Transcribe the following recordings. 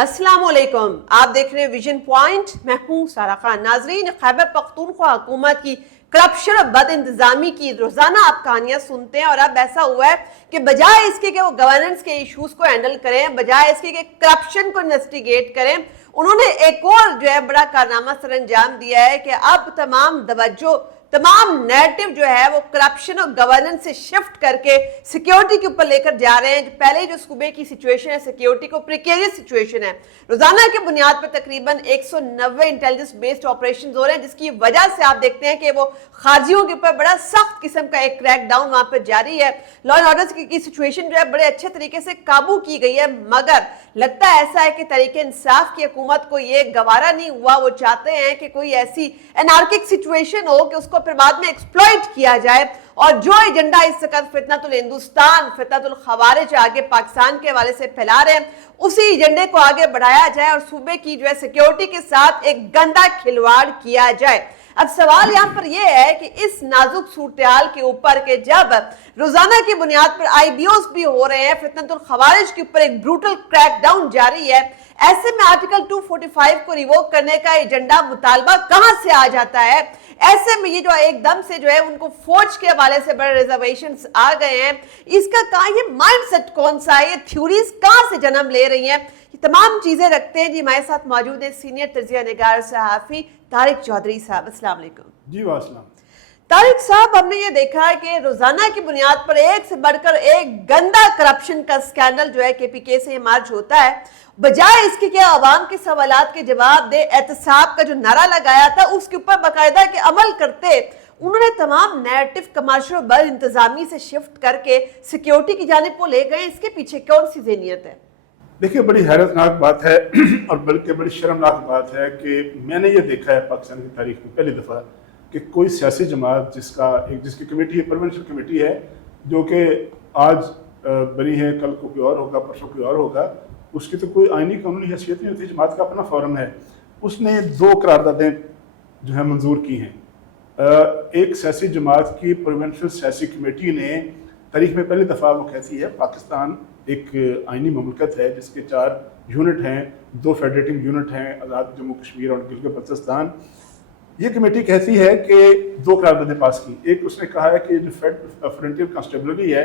अस्सलाम वालेकुम, आप देख रहे हैं विजन पॉइंट। मैं हूं सारा खान। नाजरीन, खैबर पख्तूनख्वा हुकूमत की करप्शन और बद इंतजामी की रोजाना आप कहानियां सुनते हैं, और अब ऐसा हुआ है कि बजाय इसके कि वो गवर्नेंस के इश्यूज को हैंडल करें, बजाय इसके कि करप्शन को इन्वेस्टिगेट करें, उन्होंने एक और जो है बड़ा कारनामा सर अंजाम दिया है कि अब तमाम नैरेटिव जो है वो करप्शन और गवर्नेंस से शिफ्ट करके सिक्योरिटी के ऊपर लेकर जा रहे हैं। पहले जो सूबे की सिचुएशन है सिक्योरिटी को प्रिकेरियस सिचुएशन है, रोजाना के बुनियाद पर तकरीबन 190 इंटेलिजेंस बेस्ड ऑपरेशन हो रहे हैं, जिसकी वजह से आप देखते हैं कि वो खारजियों के ऊपर बड़ा सख्त किस्म का एक क्रैकडाउन वहां पर जारी है। लॉ एंड ऑर्डर की सिचुएशन जो है बड़े अच्छे तरीके से काबू की गई है, मगर लगता ऐसा है कि तरीके इंसाफ की हुकूमत को ये गवारा नहीं हुआ। वो चाहते हैं कि कोई ऐसी एनार्किक सिचुएशन हो कि उसको फिर बाद में एक्सप्लॉइट किया जाए, और जो एजेंडा इस वक्त फितनतुल हिंदुस्तान, फितनतुल खवारिज आगे पाकिस्तान के हवाले से फैला रहे हैं, उसी एजेंडे को आगे बढ़ाया जाए और सूबे की जो है सिक्योरिटी के साथ एक गंदा खिलवाड़ किया जाए। अब सवाल यहां पर यह है कि इस नाजुक सूरत-ए-हाल के ऊपर के जब रोजाना की बुनियाद पर आईबीओस भी हो रहे हैं, फितनतुल खवारिज के ऊपर एक ब्रूटल क्रैकडाउन जारी है, ऐसे में आर्टिकल 245 को रिवोक करने का एजेंडा मुतालबा कहां से आ जाता है? ऐसे में ये जो एकदम से जो है उनको फौज के हवाले से बड़े रिजर्वेशंस आ गए हैं, इसका कहां ये माइंडसेट कौन सा है, ये थ्योरीज कहां से जन्म ले रही हैं, ये तमाम चीजें रखते हैं। जी हमारे साथ मौजूद है सीनियर तजिया निगार सहाफी तारिक चौधरी साहब। अस्सलाम वालेकुम। जी वास्सलाम। तारिक साहब, हमने ये देखा है कि रोजाना की बुनियाद पर एक से बढ़कर एक गंदा करप्शन का स्कैंडल जो है केपीके से इमर्ज होता है, बजाय इसके कि आवाम के सवालात के जवाब दे। एहतसाब का जो नारा लगाया था उसके ऊपर बाकायदा के अमल करते उन्होंने तमाम नैरेटिव कमर्शियल बल इंतजामी से शिफ्ट करके सिक्योरिटी की जानिब को ले गए। इसके पीछे कौन सी ज़हनियत है? देखिए, बड़ी हैरतनाक बात है और बल्कि बड़ी शर्मनाक बात है कि मैंने ये देखा है पाकिस्तान की तारीख में पहली दफ़ा कि कोई सियासी जमात जिसकी कमेटी है, परमानेंट कमेटी है, जो कि आज बनी है, कल को कोई और होगा, परसों कोई और होगा, उसकी तो कोई आईनी कानूनी हैसियत नहीं होती। जमात का अपना फोरम है, उसने 2 करारदादें जो है मंजूर की हैं। एक सियासी जमात की प्रोविंशियल सियासी कमेटी ने तारीख में पहली दफ़ा वो कहती है पाकिस्तान एक आइनी मुमलकत है जिसके 4 यूनिट हैं, 2 फेडरेटिंग यूनिट हैं, आज़ाद जम्मू कश्मीर और गिलगित बल्तिस्तान। ये कमेटी कहती है कि 2 करारदादें पास की। एक उसने कहा है कि जो फ्रंटियर कांस्टेबलरी है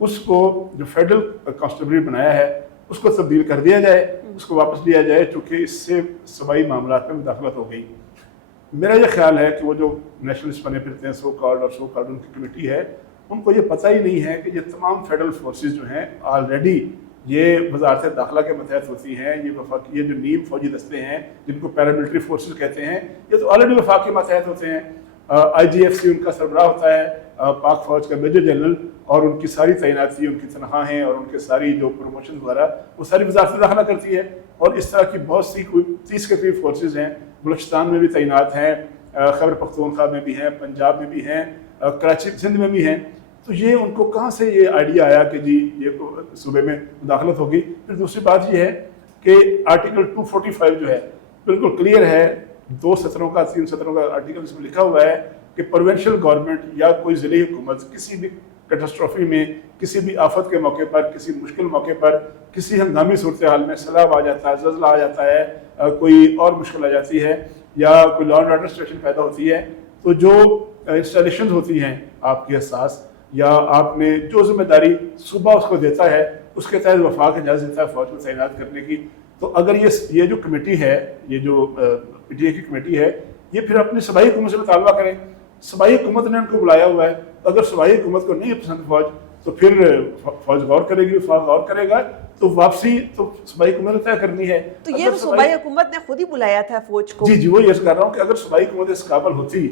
उसको जो फेडरल कांस्टेबलरी बनाया है उसको तब्दील कर दिया जाए, उसको वापस लिया जाए, चूँकि इससे सूबाई मामलात में मुदाखलत हो गई। मेरा ये ख्याल है कि वो जो नेशनलिस्ट बने फिरते हैं सो कॉल्ड उनकी कमेटी है, उनको ये पता ही नहीं है कि ये तमाम फेडरल फोर्सेस जो हैं ऑलरेडी ये वजारत दाखिला के मतहत होती हैं। ये जो नीम फौजी दस्ते हैं जिनको पैरामिलिट्री फोर्सेस कहते हैं, ये तो ऑलरेडी वफाक के मतहत होते हैं। IGFC उनका सरबराह होता है, पाक फौज का मेजर जनरल, और उनकी सारी तैनाती, उनकी तनख्वाहें और उनके सारी जो प्रमोशन वगैरह वो सारी वजारत दाखिला करती है। और इस तरह की बहुत सी 30 के करीब फोर्सेज हैं, बलूचिस्तान में भी तैनात हैं, खैबर पख्तूनख्वा में भी हैं, पंजाब में भी हैं, कराची सिंध में भी हैं। तो ये उनको कहाँ से ये आइडिया आया कि जी ये सूबे में मुदाखलत होगी? फिर दूसरी बात ये है कि आर्टिकल 245 जो है बिल्कुल क्लियर है, 2 सत्रों का 3 सत्रों का आर्टिकल इसमें लिखा हुआ है कि प्रोविंशियल गवर्नमेंट या कोई ज़िले हुकूमत किसी भी कैटास्ट्रॉफी में, किसी भी आफत के मौके पर, किसी मुश्किल मौके पर, किसी हंगामी सूरत हाल में, सैलाब आ जाता है, ज़लज़ला आ जाता है, कोई और मुश्किल आ जाती है, या कोई लॉ एंड ऑर्डर सिचुएशन पैदा होती है, तो जो इंस्टॉलेशन होती हैं आपकी एहसास या आपने जो जिम्मेदारी सूबा उसको देता है, उसके तहत वफाक इजाज़त देता है फौज को तैनात करने की। तो अगर ये जो कमेटी है, ये जो PTA की कमेटी है, ये फिर अपनी सूबाई हुकूमत से मुतालबा करें। सूबाई हुकूमत ने उनको बुलाया हुआ है, तो अगर सूबाई हुकूमत को नहीं पसंद फौज, तो फिर फौज गौर करेगी, वफाक गौर करेगा, तो वापसी तो सूबाई हुकूमत ने तय करनी है। तो ये सूबाई हुकूमत ने खुद ही बुलाया था फौज को। जी वो ये कर रहा हूँ कि अगर सूबाई हुकूमत इस काबिल होती,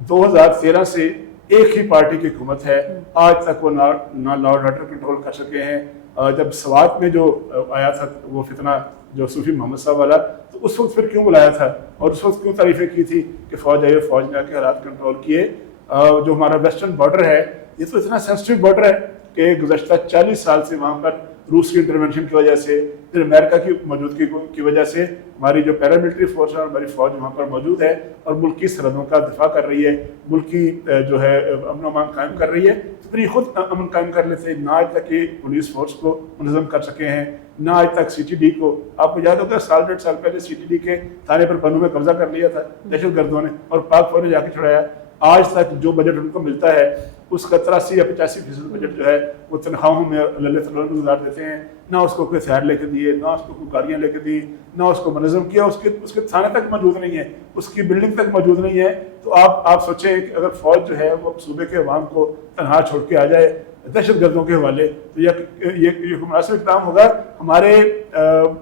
2013 से एक ही पार्टी की हुकूमत है, आज तक वो ना लॉ एंड ऑर्डर कंट्रोल कर सके हैं। जब सवात में जो आया था वो फितना जो सूफी मोहम्मद साहब वाला, तो उस वक्त फिर क्यों बुलाया था और उस वक्त क्यों तारीफें की थी कि फौज आई, फौज ने आके हालात कंट्रोल किए। जो हमारा वेस्टर्न बॉर्डर है, ये तो इतना सेंसिटिव बॉर्डर है कि गुज़श्ता 40 साल से वहाँ पर रूस की इंटरवेंशन की वजह से, फिर अमेरिका की मौजूदगी की वजह से हमारी जो पैरामिलिट्री फोर्स है, हमारी फौज वहाँ पर मौजूद है और मुल्क की सरहदों का दिफा कर रही है, मुल्क की जो है अमन अमान कायम कर रही है। तो फिर ये खुद अमन कायम कर लेते, ना आज तक ये पुलिस फोर्स को मुनज़्ज़म कर सके हैं, ना आज तक CTD को, आपको याद होगा साल 1.5 साल पहले CTD के थाने पर पन्नू में कब्जा कर लिया था दहशत गर्दों ने और पाक फौज ने जाके छुड़ाया। आज तक जो बजट उनको मिलता है उसका 83 या 85% बजट जो है वो तनख्वाहों में अल्लाह गुजार देते हैं। ना उसको कोई हथियार लेके दिए, ना उसको कोई गाड़ियाँ लेके दी, ना उसको मनज़म किया, उसके थाने तक मौजूद नहीं है, उसकी बिल्डिंग तक मौजूद नहीं है। तो आप सोचें कि अगर फौज जो है वो सूबे के अवाम को तनहा छोड़ के आ जाए दहशत गर्दों के हवाले, तो ये मुनासिब इक़दाम होगा। हमारे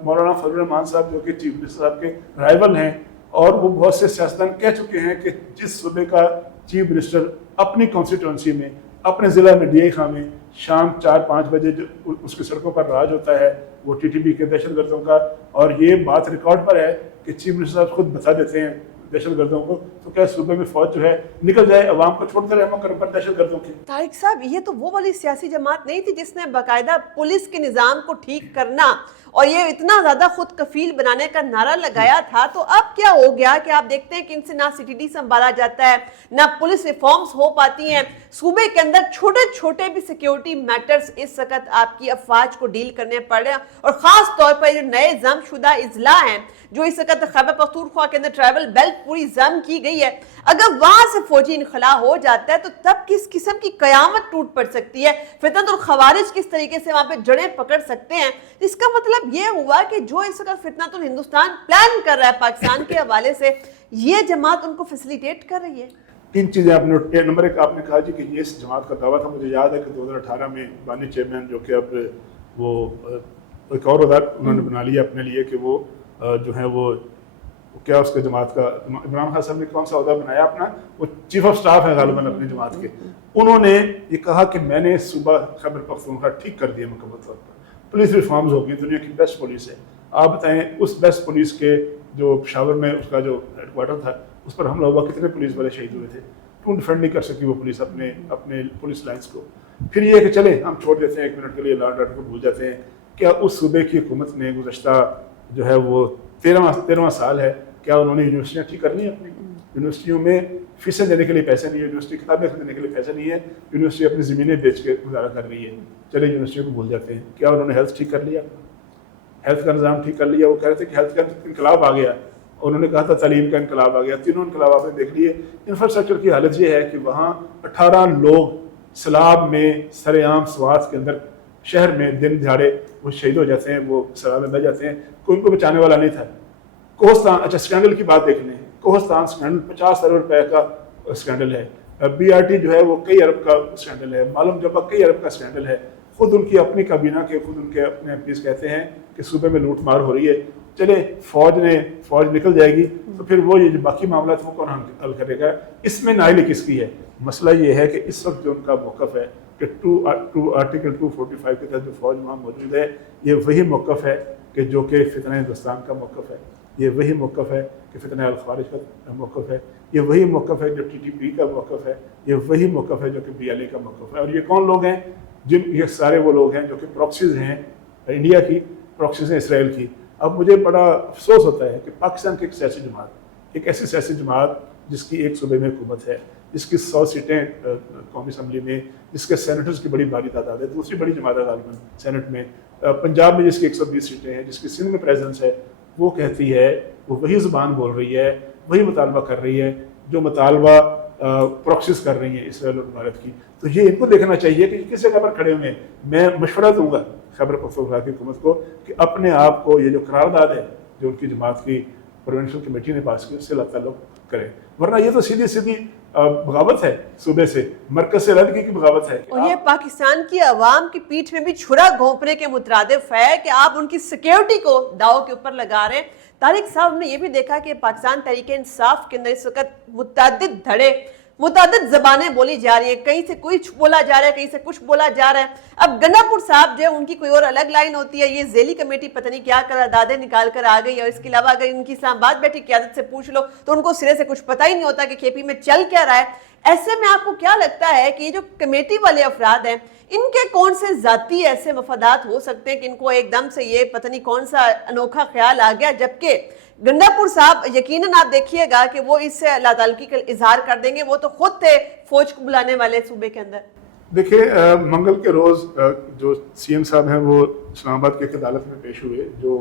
मौलाना फजल रहमान साहब जो कि चीफ मिनिस्टर साहब के राइवल हैं और वो बहुत से सियासतदान कह चुके हैं कि जिस सूबे का चीफ मिनिस्टर अपनी कॉन्स्टिट्यूंसी में, अपने ज़िला में DI खां में शाम 4-5 बजे जो उसकी सड़कों पर राज होता है वो TTP के दहशत गर्दों का, और ये बात रिकॉर्ड पर है कि चीफ मिनिस्टर साहब खुद बता देते हैं दहशत गर्दों को, तो क्या सूबे में फौज जो है निकल जाए अवाम को छोड़ते रहे मकर पर दहशत गर्दों की? तारिक साहब, ये तो वो वाली सियासी जमात नहीं थी जिसने बाकायदा पुलिस के निज़ाम को ठीक करना और ये इतना ज़्यादा खुद कफील बनाने का नारा लगाया था। तो अब क्या हो गया कि आप देखते हैं कि इनसे ना CTD संभाला जाता है, ना पुलिस रिफॉर्म्स हो पाती हैं, सूबे के अंदर छोटे छोटे भी सिक्योरिटी मैटर्स इस वक्त आपकी अफवाज को डील करने पड़ रहे हैं। और ख़ास तौर पर जो नए जमशुदा इजला हैं जो इस वक्त खैबर पख्तूनख्वा के अंदर ट्रैवल बेल्ट पूरी जम की गई है, अगर वहां से फौजी इनखला हो जाता है तो तब किस किस्म की कयामत टूट पड़ सकती है, फितनत और खवारिज किस तरीके से वहां पे जड़ें पकड़ सकते हैं। इसका मतलब ये हुआ कि जो इस वक्त फितनत और हिंदुस्तान प्लान कर रहा है पाकिस्तान के हवाले से, ये जमात उनको फैसिलिटेट कर रही है। 3 चीज़ें आपने, नंबर 1 आपने कहा जी कि ये इस जमात का दावा था। मुझे याद है कि 2018 में बानी चेयरमैन जो कि अब वो एक और उदार उन्होंने बना लिया अपने लिए कि वो जो है वो क्या उसके जमात का, इमरान खान साहब ने कौन सा उहदा बनाया अपना, वो चीफ ऑफ स्टाफ है गालिबन अपनी जमात के। उन्होंने ये कहा कि मैंने सूबा खैबर पख्तूनख्वा ठीक कर दिया मुकम्मल तौर पर, पुलिस रिफॉर्म्स होगी, दुनिया की बेस्ट पुलिस है। आप बताएं उस बेस्ट पुलिस के जो पेशावर में उसका जो हेडक्वार्टर था उस पर हमला हुआ, कितने पुलिस वाले शहीद हुए थे। क्यों डिफेंड नहीं कर सकी वो पुलिस अपने पुलिस लाइन्स को? फिर ये कि चले हम छोड़ देते हैं 1 मिनट के लिए, लॉ एंड ऑर्डर को भूल जाते हैं। क्या उस सूबे की हुकूमत ने गुज़श्ता जो है वो 13वां साल है, क्या उन्होंने यूनिवर्सिटियाँ ठीक कर ली अपनी? यूनिवर्सिटियों में फीसें देने के लिए पैसे नहीं है, यूनिवर्सिटी किताबें खरीदने के लिए पैसे नहीं है, यूनिवर्सिटी अपनी ज़मीनें बेच के गुजारा कर रही है। चले यूनिवर्सिटियों को भूल जाते हैं। क्या उन्होंने हेल्थ ठीक कर लिया? हेल्थ का निज़ाम ठीक कर लिया? वो कह रहे थे कि हेल्थ का इनकलाब आ गया, उन्होंने कहा था तालीम का इनकलाब आ गया। तीनों इनकलाब आपने देख लिए। इंफ्रास्ट्रक्चर की हालत ये है कि वहाँ 18 लोग सैलाब में सरेआम स्वात के अंदर शहर में दिन दिहाड़े वो शहीद हो जाते हैं, वो सैलाब में बह जाते हैं, कोई उनको बचाने वाला नहीं था। कोहस्तान, अच्छा स्कैंडल की बात देख लें, कोहस्तान स्कैंडल 50 अरब रुपए का स्कैंडल है। BRT जो है वो कई अरब का स्कैंडल है। मालूम जब कई अरब का स्कैंडल है। खुद उनकी अपनी काबीना के खुद उनके अपने MPs कहते हैं कि सूबे में लूट मार हो रही है। चले फौज निकल जाएगी तो फिर वो ये जो बाकी मामला वो कौन हल करेगा? इसमें नाइल किसकी है? मसला ये है कि इस वक्त जो उनका मौक़िफ़ है कि आर्टिकल 245 के तहत जो फौज वहाँ मौजूद है, ये वही मौक़िफ़ है कि जो कि फितना हिंदुस्तान का मौक़िफ़ है, ये वही मौक़िफ़ है कि फितना अल ख़वारिज का मौक़िफ़ है, ये वही मौक़िफ़ है जो TTP का मौक़िफ़ है, ये वही मौक़िफ़ है जो कि BLA का मौक़िफ़ है। और ये कौन लोग हैं? ये सारे वो लोग हैं जो कि प्रॉक्सीज़ हैं इंडिया की, प्रॉक्सीज़ हैं इसराइल की। अब मुझे बड़ा अफसोस होता है कि पाकिस्तान की एक सियासी जमात, एक ऐसी सियासी जमात जिसकी एक सूबे में हुकूमत है, जिसकी 100 सीटें कौमी असम्बली में, जिसके सेनेटर्स की बड़ी भारी तादाद है, दूसरी बड़ी जमात है गालिबन सेनेट में, पंजाब में जिसकी 120 सीटें हैं, जिसकी सिंध में प्रेजेंस है, वो कहती है, वो वही ज़ुबान बोल रही है, वही मुतालबा कर रही है जो मुतालबा प्रॉक्सीज़ कर रही हैं इसराइल और भारत की। तो ये इनको देखना चाहिए कि किस जगह पर खड़े हुए हैं। मैं मशवरा दूंगा खैबर पख्तूनख्वा की हुकूमत को कि अपने आप को ये जो करारदाद है जो उनकी जमात की प्रोविंशियल कमेटी ने पास की उससे ताल्लुक़ करें, वरना ये तो सीधी सीधी बगावत है, सूबे से मरकज से अलग की बगावत है। और ये पाकिस्तान की अवाम की पीठ में भी छुरा घोंपने के मुतरादिफ है कि आप उनकी सिक्योरिटी को दाव के ऊपर लगा रहे हैं। तारिक साहब ने ये भी देखा कि पाकिस्तान तहरीक इंसाफ के अंदर इस वक्त मुतअद्दिद धड़े, मुतअद्दिद ज़बानें बोली जा रही है, कहीं से कुछ बोला जा रहा है, कहीं से कुछ बोला जा रहा है। अब गंडापुर साहब जो है उनकी कोई और अलग लाइन होती है, ये ज़ेली कमेटी पता नहीं क्या करारदादें निकाल कर आ गई। और इसके अलावा अगर इनकी इस्लामाबाद बैठी क़यादत से पूछ लो तो उनको सिरे से कुछ पता ही नहीं होता कि KP में चल क्या रहा है। ऐसे में आपको क्या लगता है कि ये जो कमेटी वाले अफराद हैं, इनके कौन से ज़ाती ऐसे वफादात हो सकते हैं कि इनको एकदम से ये पता नहीं कौन सा अनोखा ख्याल आ गया, जबकि गंडापुर साहब यकीनन आप देखिएगा कि वो इससे अल्लाह ताला का इजहार कर देंगे। वो तो खुद थे फौज को बुलाने वाले सूबे के अंदर। دیکھیں منگل کے روز جو سی ایم صاحب ہیں وہ اسلام آباد کی ایک عدالت میں پیش ہوئے، جو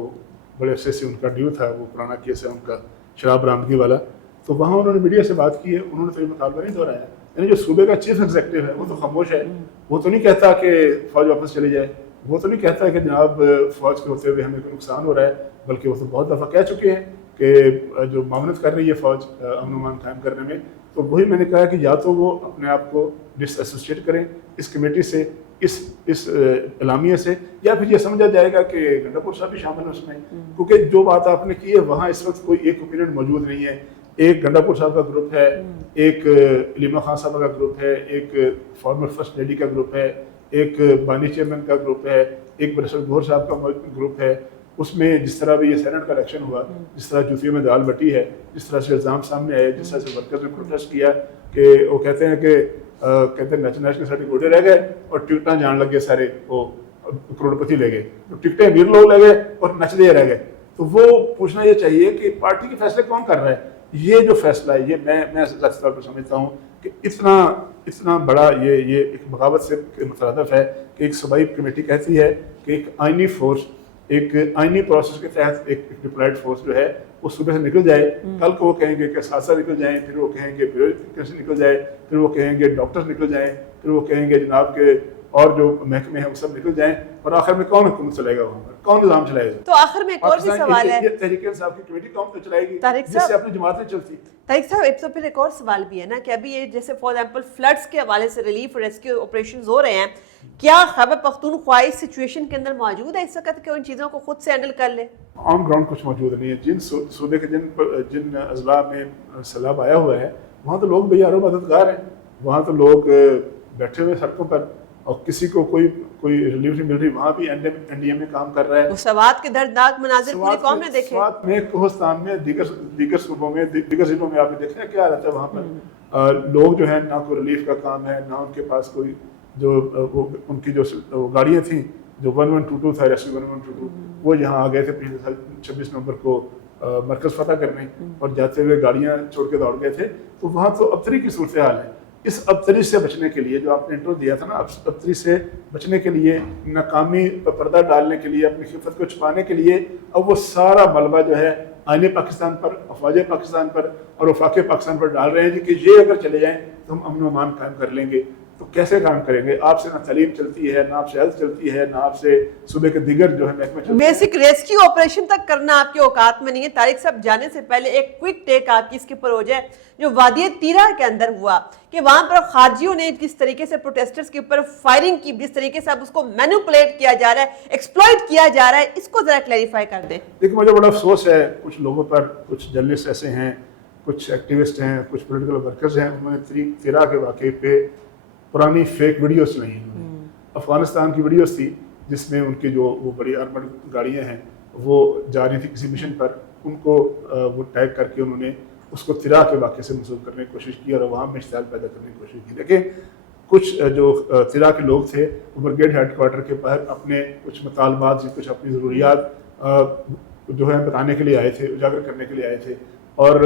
بڑے عرصے سے ان کا ڈیو تھا، وہ پرانا کیس ہے ان کا شراب برآمدگی والا. تو وہاں انہوں نے میڈیا سے بات کی ہے، انہوں نے تو یہ مطالبہ نہیں دہرایا. یعنی جو صوبے کا چیف ایگزیکٹو ہے وہ تو خاموش ہے. وہ تو نہیں کہتا کہ فوج واپس چلی جائے، وہ تو نہیں کہتا کہ جناب فوج کے ہوتے ہوئے ہمیں کوئی نقصان ہو رہا ہے، بلکہ وہ تو بہت دفعہ کہہ چکے ہیں کہ جو معاونت کر رہی ہے فوج امن و امان قائم کرنے میں. تو وہی میں نے کہا کہ یا تو وہ اپنے آپ کو ڈس ایسوسیٹ کریں اس کمیٹی سے، اس اعلامیے سے، یا پھر یہ سمجھا جائے گا کہ گنڈا پور صاحب بھی شامل ہیں اس میں. کیونکہ جو بات آپ نے کی ہے وہاں اس وقت کوئی ایک اوپینین موجود نہیں ہے. ایک گنڈا پور صاحب کا گروپ ہے، ایک علیمہ خان صاحب کا گروپ ہے، ایک فارمر فرسٹ لیڈی کا گروپ ہے، ایک بانی چیئرمین کا گروپ ہے، ایک برسل گور صاحب کا گروپ ہے. اس میں جس طرح بھی یہ سینٹ کا الیکشن ہوا، جس طرح جوتیوں میں دال بٹی ہے، جس طرح سے الزام سامنے آئے، جس طرح سے ورکرز نے پروٹیسٹ کیا کہ وہ کہتے ہیں کہ نیشنل کے سارے گھوڑے رہ گئے اور ٹکٹاں جان لگ گئے، سارے وہ کروڑپتی لے گئے، تو ٹکٹیں امیر لوگ لے گئے اور نچ دے رہ گئے. تو وہ پوچھنا یہ چاہیے کہ پارٹی کے فیصلے کون کر رہا ہے. یہ جو فیصلہ ہے، یہ میں ذاتی طور پر سمجھتا ہوں کہ اتنا بڑا یہ ایک بغاوت سے مترادف ہے کہ ایک صوبائی کمیٹی کہتی ہے کہ ایک آئینی فورس، ایک آئینی پروسیس کے تحت ایک ڈپلائڈ فورس جو ہے وہ صوبے سے نکل جائے. کل کو وہ کہیں گے کہ اساتذہ نکل جائیں، پھر وہ کہیں گے بیوروکریسی نکل جائے، پھر وہ کہیں گے ڈاکٹرز نکل جائیں، پھر وہ کہیں گے جناب کے اور جو محکمے ہیں وہ سب نکل جائیں، اور آخر میں کون حکومت چلائے گا وہاں پر، کون نظام چلائے گا. تو آخر میں ایک اور بھی سوال ہے، یہ تحریک انصاف کی کمیٹی کون تو چلائے گی طارق جس سے اپنی جماعتیں چلتی. طارق صاحب ایک تو پھر ایک اور سوال بھی ہے نا کہ ابھی یہ جیسے فار ایگزامپل فلڈز کے حوالے سے ریلیف اور ریسکیو آپریشنز ہو رہے ہیں، کیا خیبر پختونخوا اس سچویشن کے اندر موجود ہے اس وقت کہ ان چیزوں کو خود سے ہینڈل کر لے؟ آن گراؤنڈ کچھ موجود نہیں ہے. جن صوبے کے جن اضلاع میں سیلاب آیا ہوا ہے وہاں تو لوگ بے یارو مددگار ہیں، وہاں تو لوگ بیٹھے ہوئے سڑکوں پر اور کسی کو کوئی ریلیف نہیں مل رہی. وہاں بھی این ڈی ایم میں کام کر رہا ہے. سوات کے دردناک مناظر پوری قوم نے دیکھے، سوات میں، کوہستان میں، دیگر صوبوں میں، دیگر ضلعوں میں آپ نے دیکھا کیا رہتا ہے وہاں پر. لوگ جو ہیں نہ کوئی ریلیف کا کام ہے، نہ ان کے پاس کوئی جو ان کی جو گاڑیاں تھیں جو 1122 تھا، ریسکیو 1122، وہ یہاں آ گئے تھے پچھلے سال 26 نومبر کو مرکز فتح کرنے، اور جاتے ہوئے گاڑیاں چھوڑ کے دوڑ گئے تھے. تو وہاں تو ابتری کی صورتحال ہے. اس ابتری سے بچنے کے لیے جو آپ نے انٹرو دیا تھا نا، ابتری سے بچنے کے لیے، ناکامی پر پردہ ڈالنے کے لیے، اپنی خفت کو چھپانے کے لیے اب وہ سارا ملبہ جو ہے آئین پاکستان پر، افواج پاکستان پر اور وفاق پاکستان پر ڈال رہے ہیں کہ یہ اگر چلے جائیں تو ہم امن و امان قائم کر لیں گے. تو کیسے کام کریں گے؟ آپ سے نہ تعلیم چلتی ہے، نہ آپ سے ہیلتھ چلتی ہے، نہ آپ سے صوبے کے دیگر جو ہے محکمے چلتے ہیں. بیسک ریسکیو آپریشن تک کرنا آپ کے اوقات میں نہیں ہے. طارق صاحب جانے سے پہلے ایک کوئک ٹیک آپ کی اس کے اوپر ہو جائے جو وادی تیرا کے اندر ہوا کہ وہاں پر خارجیوں نے جس طریقے سے پروٹیسٹرز کے اوپر فائرنگ کی، جس طریقے سے اب اس کو مینوپولیٹ کیا جا رہا ہے، ایکسپلوئٹ کیا جا رہا ہے، اس کو ذرا کلیریفائی کر دیں. دیکھیں مجھے بڑا افسوس ہے کچھ لوگوں پر، کچھ جرنلسٹ ایسے ہیں، کچھ ایکٹیوسٹ ہیں، کچھ پولیٹیکل ورکرز ہیں، انہوں نے تیرا کے واقعے پہ پرانی فیک ویڈیوز چلائی ہیں. افغانستان کی ویڈیوز تھی جس میں ان کی جو وہ بڑی آرمڈ گاڑیاں ہیں وہ جا رہی تھی کسی مشن پر، ان کو وہ ٹیگ کر کے انہوں نے اس کو تیرا کے واقعے سے منسوخ کرنے کی کوشش کی اور عوام میں اشتعال پیدا کرنے کی کوشش کی. لیکن کچھ جو تیرا کے لوگ تھے وہ برگیڈ ہیڈ کوارٹر کے باہر اپنے کچھ مطالبات، کچھ اپنی ضروریات جو ہے بتانے کے لیے آئے تھے، اجاگر کرنے کے لیے آئے تھے. اور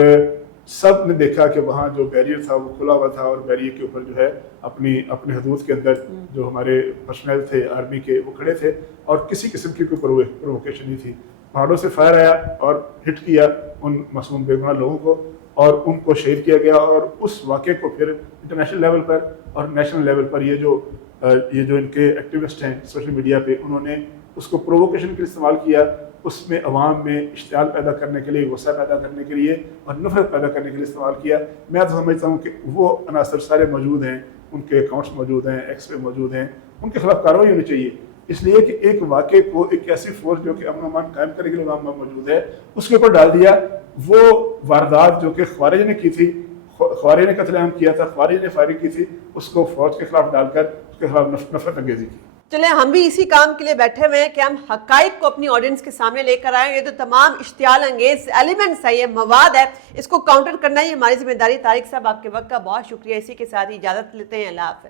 سب نے دیکھا کہ وہاں جو بیریئر تھا وہ کھلا ہوا تھا، اور بیریئر کے اوپر جو ہے اپنے حدود کے اندر جو ہمارے پرسنل تھے آرمی کے وہ کھڑے تھے، اور کسی قسم کی کوئی پرووکیشن نہیں تھی. پہاڑوں سے فائر آیا اور ہٹ کیا ان معصوم بے گناہ لوگوں کو اور ان کو شہید کیا گیا. اور اس واقعے کو پھر انٹرنیشنل لیول پر اور نیشنل لیول پر یہ جو ان کے ایکٹیوسٹ ہیں سوشل میڈیا پہ، انہوں نے اس کو پرووکیشن کے لیے استعمال کیا، اس میں عوام میں اشتعال پیدا کرنے کے لیے، غصہ پیدا کرنے کے لیے اور نفرت پیدا کرنے کے لیے استعمال کیا. میں تو سمجھتا ہوں کہ وہ عناصر سارے موجود ہیں، ان کے اکاؤنٹس موجود ہیں، ایکس رے موجود ہیں، ان کے خلاف کارروائی ہونی چاہیے. اس لیے کہ ایک واقعے کو ایک ایسی فورس جو کہ امن و امان قائم کرنے کے لیے عوام میں موجود ہے اس کے اوپر ڈال دیا. وہ واردات جو کہ خوارج نے کی تھی، خوارج نے قتل عام کیا تھا، خوارج نے فائرنگ کی تھی، اس کو فوج کے خلاف ڈال کر اس کے خلاف نفرت انگیزی کی. چلیں ہم بھی اسی کام کے لیے بیٹھے ہوئے ہیں کہ ہم حقائق کو اپنی آڈینس کے سامنے لے کر آئیں. یہ تو تمام اشتعال انگیز ایلیمنٹس ہے، یہ مواد ہے، اس کو کاؤنٹر کرنا ہی ہماری ذمہ داری. طارق صاحب آپ کے وقت کا بہت شکریہ. اسی کے ساتھ اجازت لیتے ہیں. اللہ حافظ.